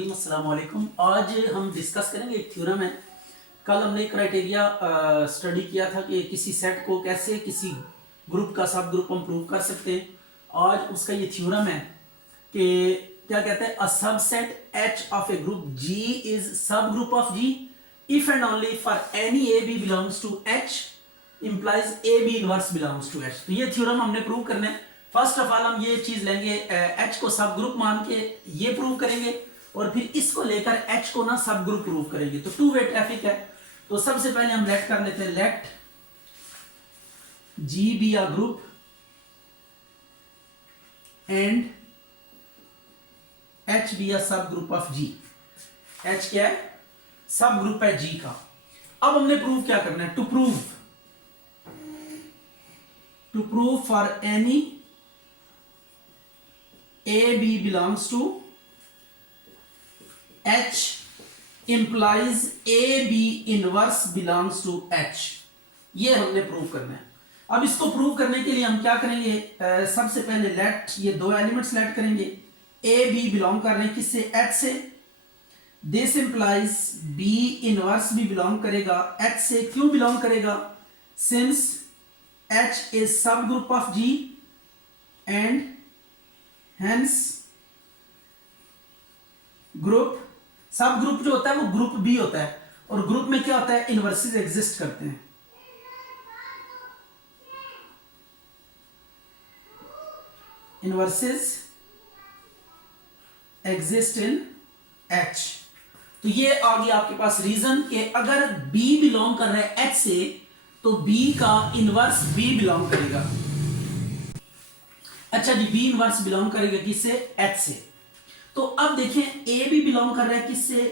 रजीम अस्सलाम वालेकुम। आज हम डिस्कस करेंगे एक थ्योरम है। कल हमने क्राइटेरिया स्टडी किया था कि किसी सेट को कैसे किसी ग्रुप का सब ग्रुप हम प्रूव कर सकते हैं। आज उसका ये थ्योरम है कि क्या कहते हैं, a subset H of a group G is subgroup of G if and only for any A B belongs to H implies A B inverse belongs to H. तो ये थ्योरम हमने prove करना है। First of all हम ये चीज लेंगे, H को सब ग्रुप मान के ये प्रूव करेंगे और फिर इसको लेकर एच को ना सब ग्रुप प्रूव करेंगे। तो टू वे ट्रैफिक है। तो सबसे पहले हम लेट कर लेते हैं, let G be a group and H be a subgroup of ji. H क्या है? सब ग्रुप है जी का। अब हमने प्रूव क्या करना है? To prove for any A B belongs to H implies A B inverse belongs to H। ये हमने प्रूव करना है। अब इसको प्रूव करने के लिए हम क्या करेंगे, सबसे पहले लेट ये दो एलिमेंट्स लेट करेंगे। A B बिलोंग कर रहे हैं किससे? H से। दिस इंप्लाइज B इनवर्स भी बिलोंग करेगा H से। क्यों बिलोंग करेगा? Since H is subgroup of G and Hence group, सब ग्रुप जो होता है वो ग्रुप बी होता है और ग्रुप में क्या होता है? इनवर्सेस एग्जिस्ट करते हैं। Inverses exist in H. तो ये आ गया आपके पास रीजन कि अगर बी बिलोंग कर रहा है एच से तो बी का इनवर्स बी बिलोंग करेगा। अच्छा जी, बी इनवर्स बिलोंग करेगा किससे? एच से। तो अब देखें, ए भी बिलोंग कर रहा है किससे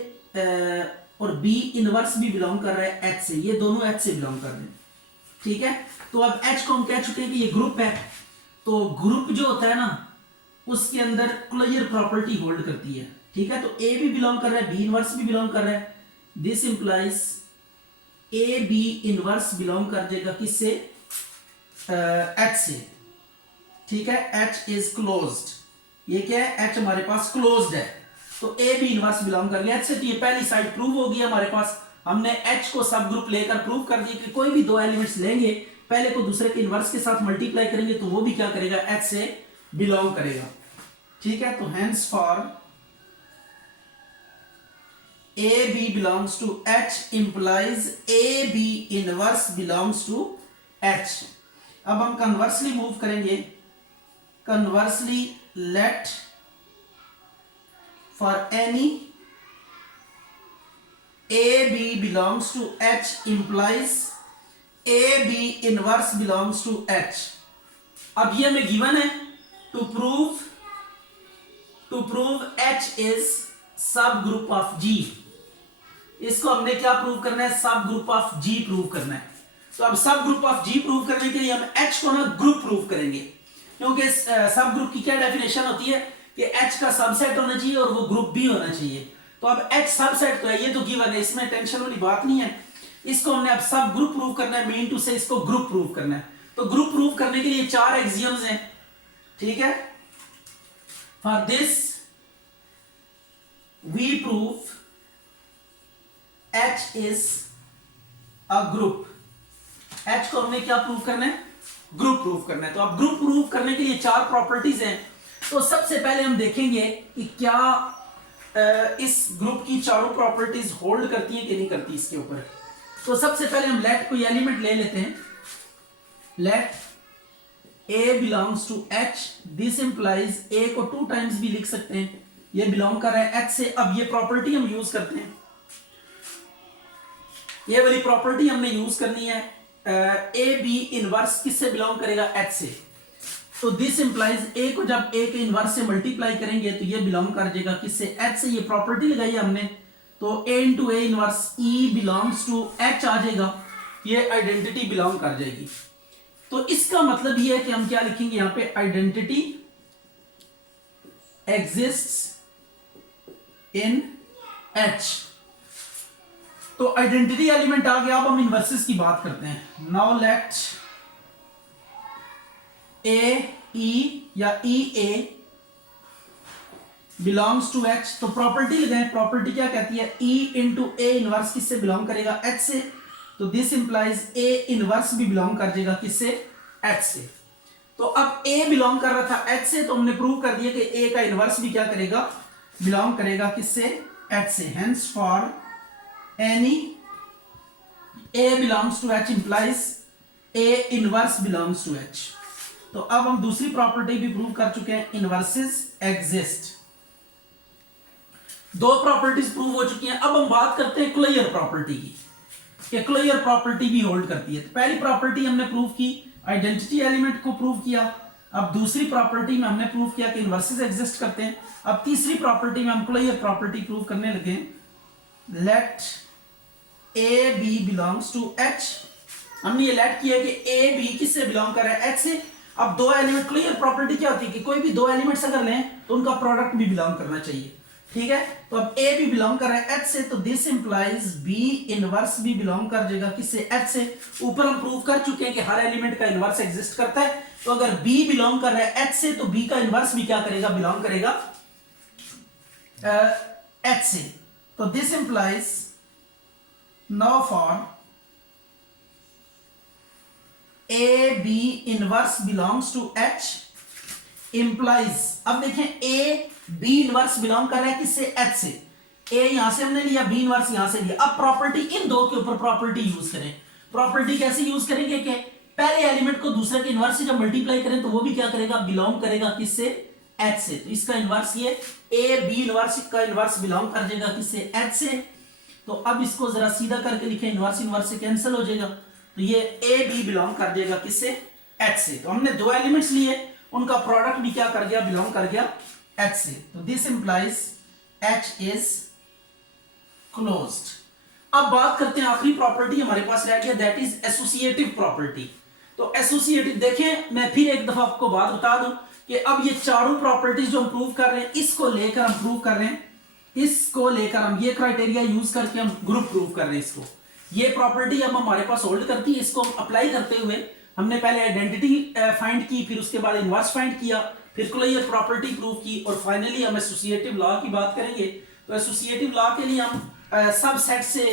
और बी इनवर्स भी बिलोंग कर रहा है एच से। ये दोनों एच से बिलोंग कर रहे हैं, ठीक है। तो अब एच को हम कह चुके हैं कि ये ग्रुप है। तो ग्रुप जो होता है ना, उसके अंदर क्लोजर प्रॉपर्टी होल्ड करती है, ठीक है। तो ए भी बिलोंग कर रहा है, बी इनवर्स भी बिलोंग कर रहा है। This implies A B inverse belong कर जाएगा किससे? एच से, ठीक है। H is closed. ये क्या है? H हमारे पास क्लोज्ड है। तो A भी इनवर्स बिलोंग कर गया H से। तो ये पहली साइड प्रूव हो गई हमारे पास। हमने H को सब ग्रुप लेकर प्रूव कर दिया कि कोई भी दो एलिमेंट्स लेंगे, पहले को दूसरे के इनवर्स के साथ मल्टीप्लाई करेंगे तो वो भी क्या करेगा? H से बिलोंग करेगा, ठीक है। तो hence for A B belongs to H implies A B inverse belongs to H। अब हम कन्वर्सली मूव करेंगे। Conversely, let for any A B belongs to H implies A B inverse belongs to H। अब ये हमें given है to prove H is सब group of G। इसको हमने क्या प्रूव करना है? सब ग्रुप ऑफ G प्रूव करना है। तो अब सब ग्रुप ऑफ G प्रूव करने के लिए हम H को ना ग्रुप प्रूव करेंगे, क्योंकि सब ग्रुप की क्या डेफिनेशन होती है कि H का सबसेट होना चाहिए और वो ग्रुप भी होना चाहिए। तो अब H सबसेट तो है, ये तो गिवन है, इसमें टेंशन वाली बात नहीं है। इसको हमने अब सब ग्रुप प्रूव करना है, मीन टू से इसको ग्रुप प्रूव करना है। तो ग्रुप प्रूव करने के लिए चार एक्सियम्स हैं, ठीक है। For this we prove H is a group. H को हमने क्या प्रूव करना है? ग्रुप प्रूव करना है। तो अब ग्रुप प्रूव करने के लिए चार प्रॉपर्टीज हैं। तो सबसे पहले हम देखेंगे कि क्या इस ग्रुप की चारों प्रॉपर्टीज होल्ड करती हैं कि नहीं करती इसके ऊपर। तो सबसे पहले हम लेट कोई एलिमेंट ले लेते हैं। Let A belongs to H। This implies A को टू टाइम्स भी लिख सकते हैं, ये बिलोंग कर रहा है H से। अब ये प्रॉपर्टी हम यूज करते हैं, ये वाली प्रॉपर्टी हमने यूज करनी है। ए बी इनवर्स किससे बिलोंग करेगा? H से। तो दिस इंप्लाइज A को जब A के इनवर्स से मल्टीप्लाई करेंगे तो ये बिलोंग कर जाएगा किससे? H से। ये प्रॉपर्टी लगाई हमने, तो A into A inverse E belongs to H आ जाएगा, ये आइडेंटिटी बिलोंग कर जाएगी। तो इसका मतलब ये है कि हम क्या लिखेंगे यहां पे? आइडेंटिटी एग्जिस्ट्स इन H। तो आइडेंटिटी एलिमेंट आ गया। अब हम इनवर्सेस की बात करते हैं। नाउ लेट ए ई या ई ए बिलोंग्स टू एच, तो प्रॉपर्टी लगाएं। प्रॉपर्टी क्या कहती है, E इंटू ए इनवर्स किससे बिलोंग करेगा, एच से। तो दिस इंप्लाइज ए इनवर्स भी बिलोंग कर जाएगा किससे, एच से। तो अब ए बिलोंग कर रहा था एच से, तो हमने प्रूव कर दिया कि ए का इनवर्स भी क्या करेगा, बिलोंग करेगा किससे, एच से। Hence for any A belongs to H implies A inverse belongs to H. तो अब हम दूसरी प्रॉपर्टी भी प्रूव कर चुके हैं, इनवर्सेस एग्जिस्ट। दो प्रॉपर्टीज प्रूव हो चुकी हैं। अब हम बात करते हैं क्लोजर प्रॉपर्टी की, कि क्लोजर प्रॉपर्टी भी होल्ड करती है। तो पहली प्रॉपर्टी हमने प्रूव की, आइडेंटिटी एलिमेंट को प्रूव किया। अब दूसरी प्रॉपर्टी में हमने प्रूव किया कि इनवर्सेस एग्जिस्ट करते हैं। अब तीसरी प्रॉपर्टी में हम क्लोजर प्रॉपर्टी प्रूव करने लगे, let A B belongs to H. हमने ये लेट किया कि ए बी किससे बिलोंग कर रहा है, एच से। अब दो एलिमेंट, क्लोजर प्रॉपर्टी क्या होती है कि कोई भी दो एलिमेंट्स अगर लें तो उनका प्रोडक्ट भी बिलोंग करना चाहिए, ठीक है। तो अब ए भी बिलोंग कर रहा है एच से, तो दिस इंप्लाइज बी इनवर्स भी बिलोंग कर जाएगा किससे, एच से। ऊपर हम प्रूव कर चुके हैं कि हर एलिमेंट का इनवर्स एग्जिस्ट करता है। तो अगर बी बिलोंग कर रहा है एच से, तो बी का इनवर्स भी क्या करेगा, बिलोंग करेगा एच से। तो this implies now for A B inverse belongs to H implies, अब देखें ए बी इनवर्स बिलोंग कर रहा है किससे, एच से। ए यहां से हमने लिया, बी इनवर्स यहां से लिया। अब प्रॉपर्टी, इन दो के ऊपर प्रॉपर्टी यूज करें। प्रॉपर्टी कैसे यूज करेंगे कि पहले एलिमेंट को दूसरे के इनवर्स से जब मल्टीप्लाई करें तो वो भी क्या करेगा, बिलोंग करेगा किससे, एच से। तो इसका इनवर्स ये ए बी इनवर्स का इनवर्स बिलोंग कर जाएगा किससे, एच से। तो अब इसको जरा सीधा करके लिखें, इनवर्स इनवर्स से कैंसिल हो जाएगा। तो ये ए बी बिलोंग कर जाएगा किससे, एच से। तो हमने दो एलिमेंट्स लिए, उनका प्रोडक्ट भी क्या कर गया, बिलोंग कर गया एच से। तो this implies H is closed. अब बात करते हैं आखिरी प्रॉपर्टी हमारे पास रह गया, दैट इज एसोसिएटिव प्रॉपर्टी। तो एसोसिएटिव देखें, मैं फिर एक दफा आपको बात बता दूं कि अब ये चारों प्रॉपर्टीज जो हम प्रूव कर रहे हैं, इसको लेकर हम प्रूव कर रहे हैं, इसको लेकर हम ये क्राइटेरिया यूज करके हम ग्रुप प्रूव कर रहे हैं। इसको, ये प्रॉपर्टी अब हमारे पास होल्ड करती है। इसको हम अप्लाई करते हुए हमने पहले आइडेंटिटी फाइंड की, फिर उसके बाद इनवर्स फाइंड किया, फिर क्लोजर प्रॉपर्टी प्रूव की, और फाइनली हम एसोसिएटिव लॉ की बात करेंगे। तो एसोसिएटिव लॉ के लिए हम सबसेट से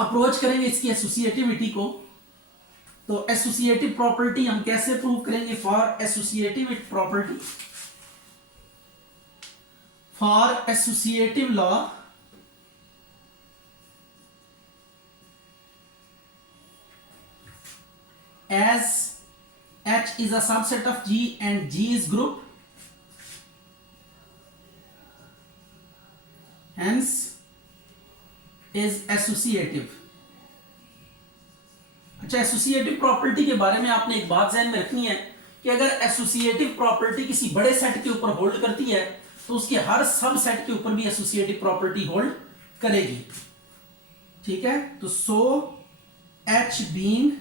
अप्रोच करेंगे इसकी एसोसिएटिविटी को। तो एसोसिएटिव प्रॉपर्टी हम कैसे प्रूव करेंगे, for associative property, for associative law as H is a subset of G and G is group, hence is associative। अच्छा, एसोसिएटिव प्रॉपर्टी के बारे में आपने एक बात ध्यान में रखनी है कि अगर एसोसिएटिव प्रॉपर्टी किसी बड़े सेट के ऊपर होल्ड करती है तो उसके हर सब सेट के ऊपर भी एसोसिएटिव प्रॉपर्टी होल्ड करेगी, ठीक है। तो सो H being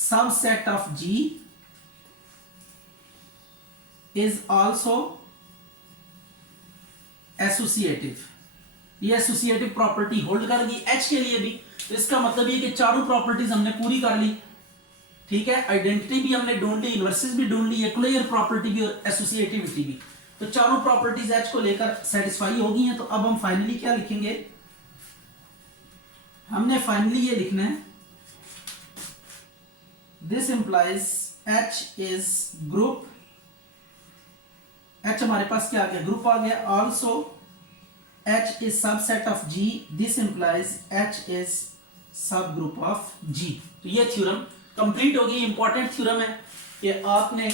subset of G is also associative। ये एसोसिएटिव प्रॉपर्टी होल्ड करेगी H के लिए भी। तो इसका मतलब ये कि चारों प्रॉपर्टीज हमने पूरी कर ली, ठीक है। आइडेंटिटी भी हमने ढूंढ ली, इनवर्सेस भी ढूंढ ली, क्लोजर प्रॉपर्टी भी और एसोसिएटिविटी भी। तो चारों प्रॉपर्टीज H को लेकर सेटिस्फाई हो गई हैं। तो अब हम फाइनली क्या लिखेंगे, हमने फाइनली ये लिखना है, this implies H is group. H हमारे पास क्या आ गया, ग्रुप आ गया। Also H is subset of G, this implies H is subgroup of G। तो ये थ्योरम कंप्लीट हो गई। इंपॉर्टेंट थ्योरम है कि आपने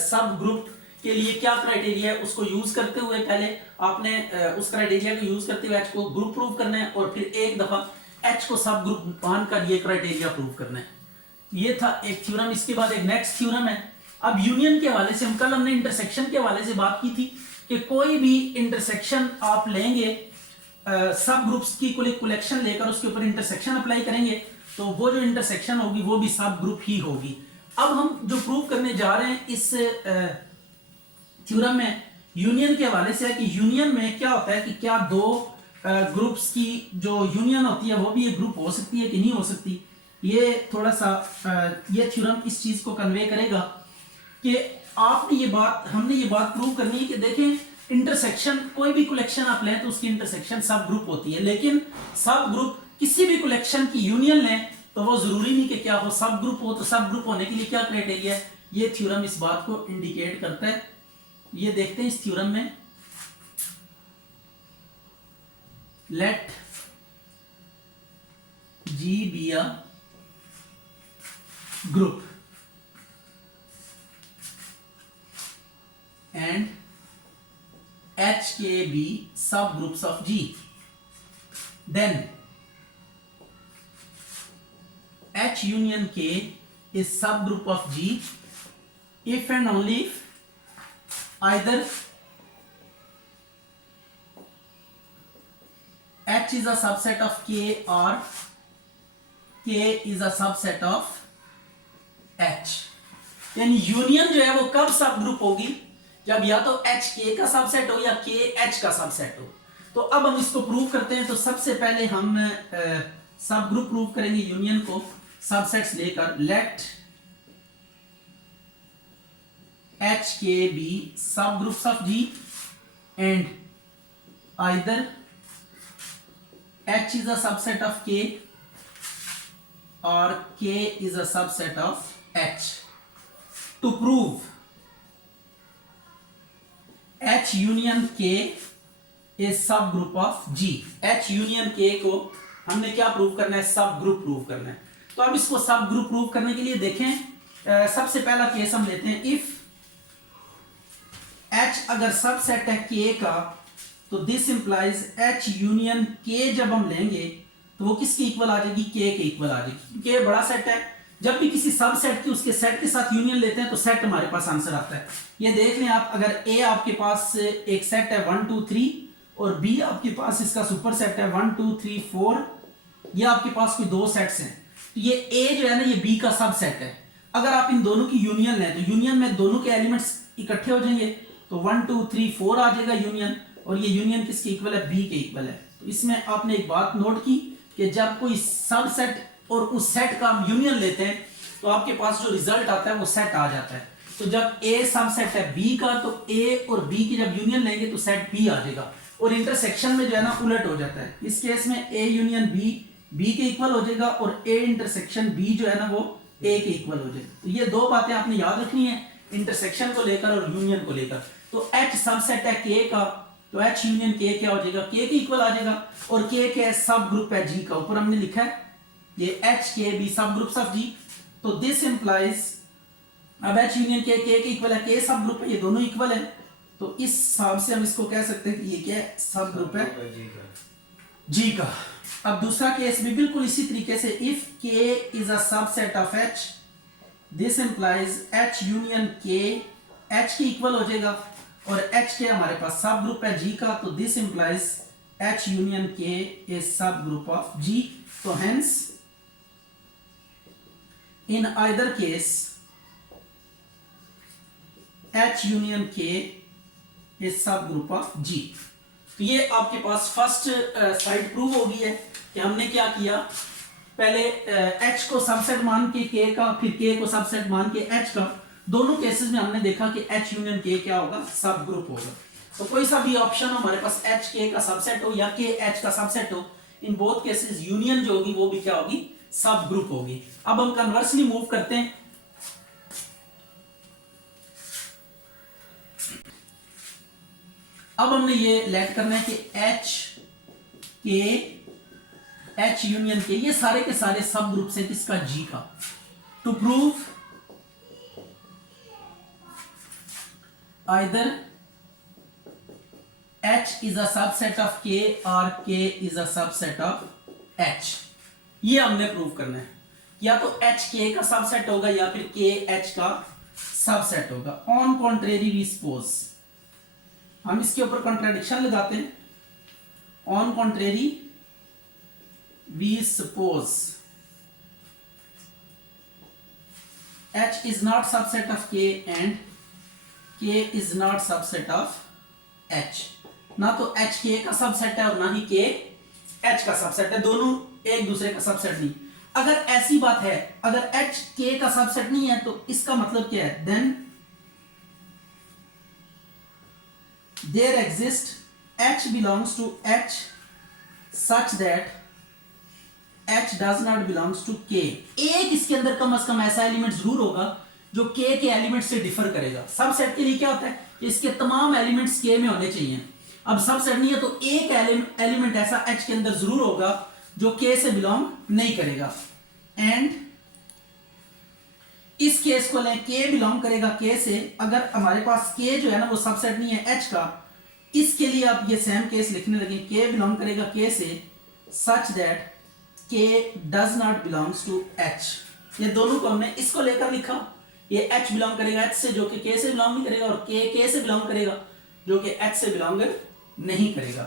सब ग्रुप के लिए क्या क्राइटेरिया है उसको यूज करते हुए पहले आपने उस क्राइटेरिया को यूज करते हुए H को ग्रुप प्रूव करना है, और फिर एक दफा H को सब ग्रुप मानकर ये क्राइटेरिया प्रूव करना है। ये था एक थ्योरम। इसके बाद एक नेक्स्ट थ्योरम है। अब यूनियन के हवाले से, हम कल हमने इंटरसेक्शन के हवाले से बात की थी कि कोई भी इंटरसेक्शन आप लेंगे, सब ग्रुप्स की कुल कलेक्शन लेकर उसके ऊपर इंटरसेक्शन अप्लाई करेंगे तो वो जो इंटरसेक्शन होगी वो भी सब ग्रुप ही होगी। अब हम जो प्रूव करने जा रहे हैं इस थ्योरम में यूनियन के हवाले से है कि यूनियन में क्या होता है कि क्या दो ग्रुप्स की जो यूनियन होती है वो भी एक ग्रुप हो सकती है कि नहीं हो सकती। ये थोड़ा सा ये थ्योरम इस चीज को कन्वे करेगा कि हमने ये बात प्रूव करनी है कि देखें इंटरसेक्शन, कोई भी कलेक्शन आप लें तो उसकी इंटरसेक्शन सब ग्रुप होती है, लेकिन सब ग्रुप किसी भी कलेक्शन की यूनियन लें तो वो जरूरी नहीं कि क्या हो, सब ग्रुप हो। तो सब ग्रुप होने के लिए क्या क्राइटेरिया है, ये थ्योरम इस बात को इंडिकेट करता है। ये देखते हैं इस थ्योरम में, late G be a group and H K be subgroups of G, then H union K is subgroup of G if and only if either H is a subset of K or K is a subset of H। यानी union जो है वो कब सब group होगी, जब या तो H K का सबसेट हो या K H का सबसेट हो। तो अब हम इसको प्रूव करते हैं। तो सबसे पहले हम सब ग्रुप प्रूव करेंगे यूनियन को सबसेट्स लेकर। Let H K be subgroups of G and either H is a subset of K or K is a subset of H। To prove H union K is subgroup of G, H union K को हमने क्या prove करना है, सब group prove करना है। तो अब इसको सब ग्रुप प्रूव करने के लिए देखें, सबसे पहला केस हम लेते हैं। इफ H अगर सबसेट है K का तो this implies H union K जब हम लेंगे तो वो किसके इक्वल आ जाएगी, K के इक्वल आ जाएगी। K बड़ा सेट है, जब भी किसी सब सेट की उसके सेट के साथ यूनियन लेते हैं तो सेट हमारे पास आंसर आता है। ये देख लें आप, अगर A आपके पास एक सेट है 1 2 3 और B आपके पास इसका सुपर सेट है 1 2 3 4, ये आपके पास कोई दो सेट्स हैं, तो ये A जो है ना ये B का सब सेट है। अगर आप इन दोनों की यूनियन लें तो यूनियन में दोनों के एलिमेंट्स इकट्ठे हो जाएंगे, तो 1 2 3 4 आ जाएगा यूनियन, और ये यूनियन किसके इक्वल है, B के इक्वल है। तो इसमें आपने एक बात नोट की कि जब कोई सब सेट और उस सेट का हम यूनियन लेते हैं तो आपके पास जो रिजल्ट आता है वो सेट आ जाता है। तो जब A सब सेट है B का तो A और B की जब यूनियन लेंगे तो सेट B आ जाएगा, और इंटरसेक्शन में जो है ना उलट हो जाता है। इस केस में A यूनियन B के इक्वल हो जाएगा और A इंटरसेक्शन B जो है ना वो A के इक्वल हो जाएगा। तो ये दो बातें आपने याद रखनी है, इंटरसेक्शन को लेकर और यूनियन को लेकर। तो H सबसेट है K का तो H यूनियन K क्या हो जाएगा, K के इक्वल आ जाएगा, और K के सब ग्रुप है G का, ऊपर हमने लिखा है ये H K B सब ग्रुप्स ऑफ G। तो दिस इंप्लाइज अब H यूनियन K के इक्वल है, K सब ग्रुप है, ये दोनों इक्वल है, तो इस हिसाब से हम इसको कह सकते हैं कि ये क्या है, सब ग्रुप है G का। अब दूसरा केस भी बिल्कुल इसी तरीके से, if K is a subset of H this implies H union K H के इक्वल हो जाएगा, और H के हमारे पास सब ग्रुप है G का, तो this implies H union K is subgroup of G। तो hence in either case H union K is subgroup of G। तो ये आपके पास फर्स्ट साइड प्रूव हो गई है कि हमने क्या किया, पहले H को सबसेट मान के K का, फिर K को सबसेट मान के H का, दोनों केसेस में हमने देखा कि H यूनियन K क्या होगा, सब ग्रुप होगा। तो कोई सा भी ऑप्शन हो, हमारे पास H K का सबसेट हो या K H का सबसेट हो, इन बोथ केसेस यूनियन जो होगी वो भी क्या होगी, सब ग्रुप होगी। अब हम कन्वर्सली मूव करते हैं। अब हमने ये लेट करना है कि H यूनियन K ये सारे के सारे सब ग्रुप से किसका, G का। To prove either H is a subset of K or K is a subset of H, ये हमने प्रूव करना है। या तो H K का सबसेट होगा या फिर K H का सबसेट होगा। ऑन कॉन्ट्रेरी वी सपोज, हम इसके ऊपर कॉन्ट्राडिक्शन लगाते हैं। On contrary we suppose H is not subset of K and K is not subset of H। ना तो H K का सबसेट है और ना ही K H का सबसेट है, दोनों एक दूसरे का सबसेट नहीं। अगर ऐसी बात है, अगर H K का सबसेट नहीं है तो इसका मतलब क्या है, then there exist H belongs to H such that H does not belongs to K। एक इसके अंदर कम से कम ऐसा एलिमेंट जरूर होगा जो K के एलिमेंट से डिफर करेगा। सबसेट के लिए क्या होता है, इसके तमाम एलिमेंट्स K में होने चाहिए। अब सबसेट नहीं है तो एक एलिमेंट ऐसा H के अंदर जरूर होगा जो K से बिलोंग नहीं करेगा। एंड इस केस को लें, K बिलोंग करेगा K से। अगर हमारे पास K जो है ना वो सबसेट नहीं है H का, इसके लिए आप ये सेम केस लिखने लगे, K बिलोंग करेगा K से such that K does not belongs to H। ये दोनों को हमने इसको लेकर लिखा, ये H बिलोंग करेगा H से जो कि K से बिलोंग नहीं करेगा, और K से बिलोंग करेगा जो कि H से बिलोंग नहीं करेगा।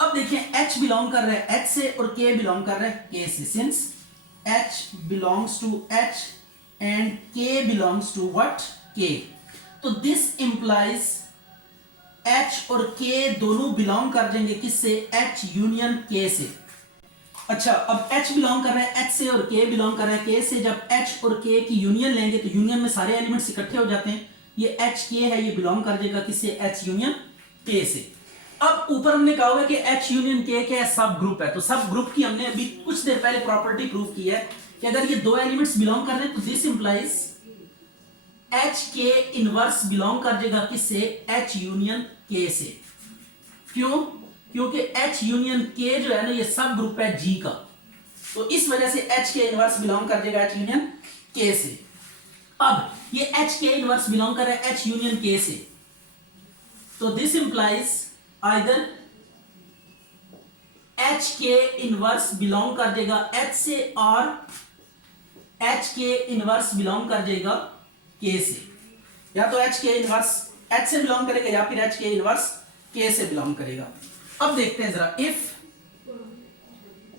अब देखिए H बिलोंग कर रहा है H से और K बिलोंग कर रहा है K से। Since H belongs to H and K belongs to what K, तो दिस इंप्लाइज H और K दोनों बिलोंग कर जाएंगे किससे, H यूनियन K से। अच्छा, अब H बिलोंग कर रहा है H से और K बिलोंग कर रहा है K से। जब H और K की यूनियन लेंगे तो यूनियन में सारे एलिमेंट्स इकट्ठे हो जाते हैं। ये H K है, ये बिलोंग कर जाएगा किससे, H यूनियन K से। अब ऊपर हमने कहा हुआ कि H यूनियन K क्या है, सब ग्रुप है। तो सब ग्रुप की हमने अभी कुछ देर पहले प्रॉपर्टी प्रूव की है कि अगर ये दो एलिमेंट्स बिलोंग कर रहे हैं तो this implies H K inverse belong कर जाएगा किससे, H यूनियन K से। क्यों, क्योंकि H यूनियन K जो है ना ये सब ग्रुप है G का, तो इस वजह से H K इनवर्स बिलोंग कर जाएगा H यूनियन K से। अब ये H K इनवर्स बिलोंग कर रहा है H यूनियन K से, तो this implies either H K inverse belong कर जाएगा H से और H K इनवर्स बिलोंग कर जाएगा K से। या तो H K इनवर्स H से बिलोंग करेगा या फिर H K इनवर्स K से बिलोंग करेगा। अब देखते हैं जरा, if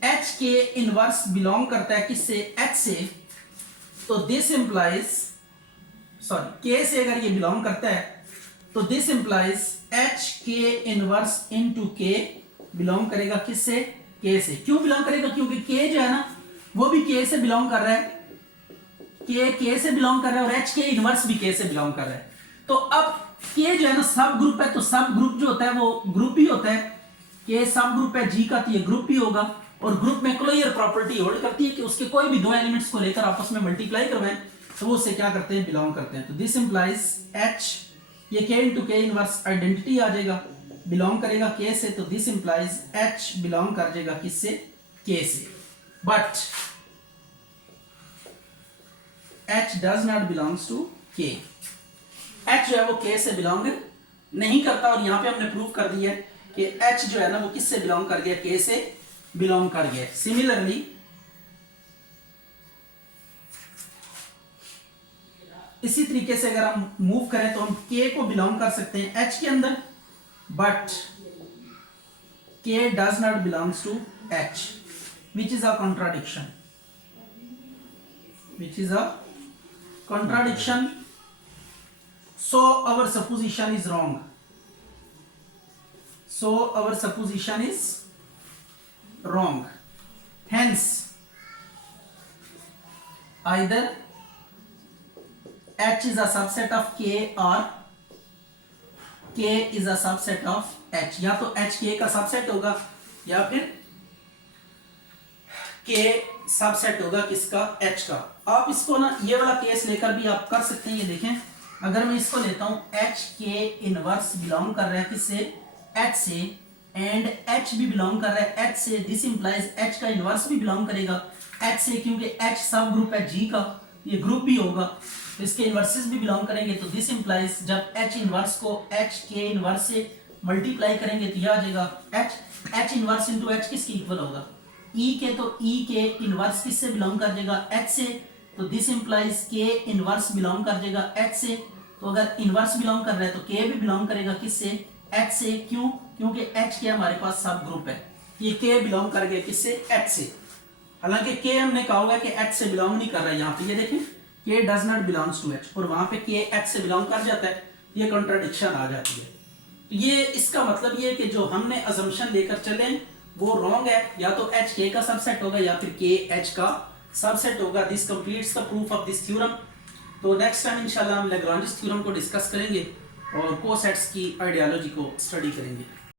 H K inverse belong करता है किससे, H से, तो दिस इंप्लाइज सॉरी K से अगर ये बिलोंग करता है तो this implies H K inverse into K belong करेगा किससे, K से। क्यों बिलोंग करेगा, क्योंकि K जो है ना वो भी K से बिलोंग कर रहा है, K से बिलोंग कर रहा है और H K इनवर्स भी K से बिलोंग कर रहा है। तो अब K जो है ना सब ग्रुप है, तो सब ग्रुप जो होता है वो ग्रुप ही होता है। K सब ग्रुप है G का, तो ये ग्रुप ही होगा। और ग्रुप में क्लोजर प्रॉपर्टी होल्ड करती है कि उसके कोई भी दो एलिमेंट्स को लेकर आपस में मल्टीप्लाई करवाएं तो वो उससे क्या करते हैं, बिलोंग करते हैं। तो दिस इंप्लाइज H, ये K into K inverse identity आ जाएगा, बिलोंग करेगा K से, तो दिस इंप्लाइज H बिलोंग कर जाएगा किससे, K से। But H does not belongs to K। H जो है वो K से बिलोंग नहीं करता, और यहां पे हमने प्रूव कर दिया है कि H जो है ना वो किससे बिलोंग कर गया, K से बिलोंग कर गया। सिमिलरली इसी तरीके से अगर हम मूव करें तो हम K को बिलोंग कर सकते हैं H के अंदर, but K does not belongs to H, which is a contradiction, so our supposition is wrong, hence either H is a subset of K or K is a subset of H। या तो H K का subset होगा या फिर K subset होगा किसका, H का। आप इसको ना ये वाला केस लेकर भी आप कर सकते हैं। ये देखें, अगर मैं इसको लेता हूं H K इनवर्स बिलोंग कर रहा है किससे, H से, एंड H भी बिलोंग कर रहा है H से, दिस इंप्लाइज H का इनवर्स भी बिलोंग करेगा H से, क्योंकि H सब ग्रुप है G का, ये ग्रुप भी होगा, तो इसके इनवर्सेस भी बिलोंग करेंगे। तो दिस इंप्लाइज जब H इनवर्स को H K इनवर्स से मल्टीप्लाई करेंगे तो यह आ जाएगा H इनवर्स इनटू H किसके इक्वल होगा, E के, तो E के इनवर्स किससे बिलोंग कर जाएगा, H से, तो this implies K inverse belong कर जाएगा H से। तो अगर इनवर्स बिलोंग कर रहा है तो K भी बिलोंग करेगा किससे, H से। क्यों, क्योंकि H के हमारे पास सब ग्रुप है, ये K बिलोंग कर गया किससे, H से। हालांकि K हमने कहा हुआ है कि H से बिलोंग नहीं कर रहा है, यहाँ पे ये देखें K does not belongs to H, और वहां पे K H से बिलोंग कर जाता है, ये कॉन्ट्राडिक्शन आ जाती है। ये इसका मतलब ये कि जो हमने अजम्पशन लेकर चले वो रॉन्ग है, या तो H K का सबसेट होगा या फिर K H का सबसेट होगा। This completes the proof of this theorem. तो नेक्स्ट टाइम इंशाल्लाह हम लैग्रांज थ्योरम को डिस्कस करेंगे। और कोसेट्स की आइडियोलॉजी को स्टडी करेंगे।